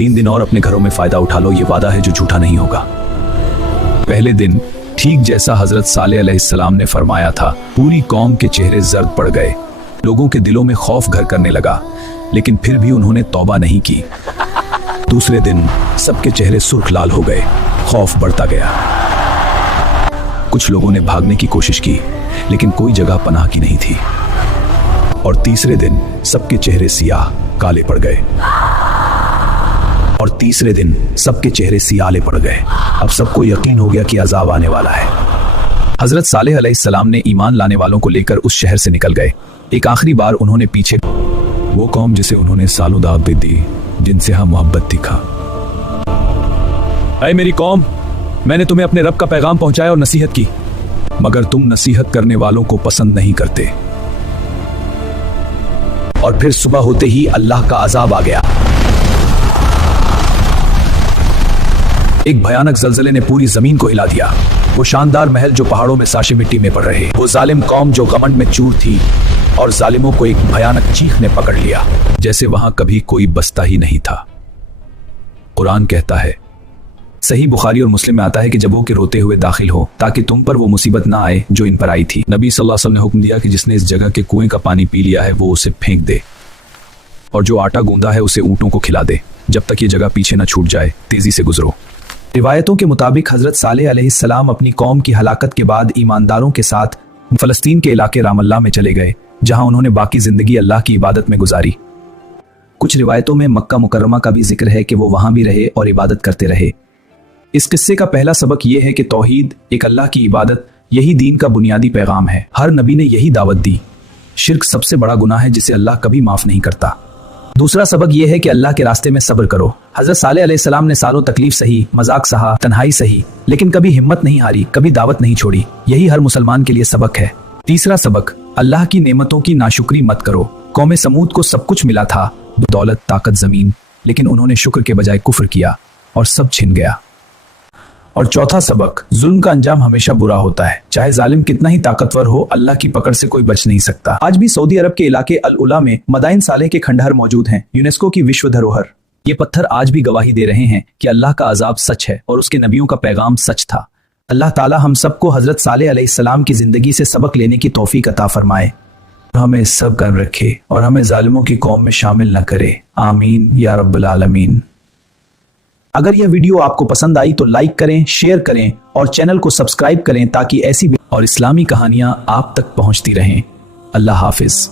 3 दिन और अपने घरों में फायदा उठा लो, ये वादा है जो झूठा नहीं होगा। पहले दिन ठीक जैसा हजरत सालेह अलैहिस्सलाम ने फरमाया था, पूरी कौम के चेहरे जर्द पड़ गए। लोगों के दिलों में खौफ घर करने लगा, लेकिन फिर भी उन्होंने तौबा नहीं की। दूसरे दिन सबके चेहरे सुर्ख लाल हो गए, खौफ बढ़ता गया। कुछ लोगों ने भागने की कोशिश की, लेकिन कोई जगह पनाह की नहीं थी। और तीसरे दिन सबके चेहरे सियाह काले पड़ गए। और तीसरे दिन सबके चेहरे सियाले पड़ गए। अब सबको यकीन हो गया कि अजाब आने वाला है। हजरत सालेह अलैहिस्सलाम ने ईमान लाने वालों को लेकर उस शहर से निकल गए। एक आखिरी बार उन्होंने पीछे वो कौम जिसे उन्होंने सालों दावत दी, जिनसे हम मोहब्बत दिखा। ऐ मेरी कौम, मैंने तुम्हें अपने रब का पैगाम पहुंचाया और नसीहत की, मगर तुम नसीहत करने वालों को पसंद नहीं करते। और फिर सुबह होते ही अल्लाह का अजाब आ गया। एक भयानक जलजले ने पूरी जमीन को हिला दिया। वो शानदार महल जो पहाड़ों में साशे मिट्टी में पड़ रहे, वो जालिम कौम जो घमंड में चूर थी, और जालिमों को एक भयानक चीख ने पकड़ लिया, जैसे वहां कभी कोई बसता ही नहीं था। कुरान कहता है, सही बुखारी और मुस्लिम में आता है कि जब वो के रोते हुए दाखिल हो, ताकि तुम पर वो मुसीबत ना आए जो इन पर आई थी। नबी सल्लल्लाहु अलैहि वसल्लम ने हुक्म दिया कि जिसने इस जगह के कुएं का पानी पी लिया है वो उसे फेंक दे, और जो आटा गूंदा है उसे ऊंटों को खिला दे, जब तक ये जगह पीछे न छूट जाए। तेजी से गुजरो। रिवायतों के मुताबिक हजरत सालेह अलैहिस्सलाम अपनी कौम की हलाकत के बाद ईमानदारों के साथ फलस्तीन के इलाके रामल्ला में चले गए, जहां उन्होंने बाकी जिंदगी अल्लाह की इबादत में गुजारी। कुछ रिवायतों में मक्का मुकर्रमा का भी जिक्र है कि वो वहां भी रहे और इबादत करते रहे। इस किस्से का पहला सबक यह है कि तौहीद, एक अल्लाह की इबादत, यही दीन का बुनियादी पैगाम है। हर नबी ने यही दावत दी। शिर्क सबसे बड़ा गुनाह है जिसे अल्लाह कभी माफ नहीं करता। दूसरा सबक यह है कि अल्लाह के रास्ते में सब्र करो। हजरत सालेह अलैहिस्सलाम ने सालों तकलीफ सही, मजाक सहा, तन्हाई सही, लेकिन कभी हिम्मत नहीं हारी, कभी दावत नहीं छोड़ी। यही हर मुसलमान के लिए सबक है। तीसरा सबक, अल्लाह की नेमतों की नाशुक्री मत करो। कौम समूद को सब कुछ मिला था, दौलत, ताकत, जमीन, लेकिन उन्होंने शुक्र के बजाय कुफ्र किया और सब छिन गया। और चौथा सबक, जुल्म का अंजाम हमेशा बुरा होता है। चाहे जालिम कितना ही ताकतवर हो, अल्लाह की पकड़ से कोई बच नहीं सकता। आज भी सऊदी अरब के इलाके अल उला में मदाइन सालेह के खंडहर मौजूद हैं, यूनेस्को की विश्व धरोहर। ये पत्थर आज भी गवाही दे रहे हैं कि अल्लाह का अजाब सच है और उसके नबियों का पैगाम सच था। अल्लाह ताला हम सबको हजरत सालेह अलैहिस्सलाम की जिंदगी से सबक लेने की तौफीक अता फरमाए। हमें सब कायम रखे और हमें जालिमों की कौम में शामिल न करे। आमीन या रब्बल आलमीन। अगर यह वीडियो आपको पसंद आई तो लाइक करें, शेयर करें और चैनल को सब्सक्राइब करें ताकि ऐसी और इस्लामी कहानियां आप तक पहुंचती रहें। अल्लाह हाफिज।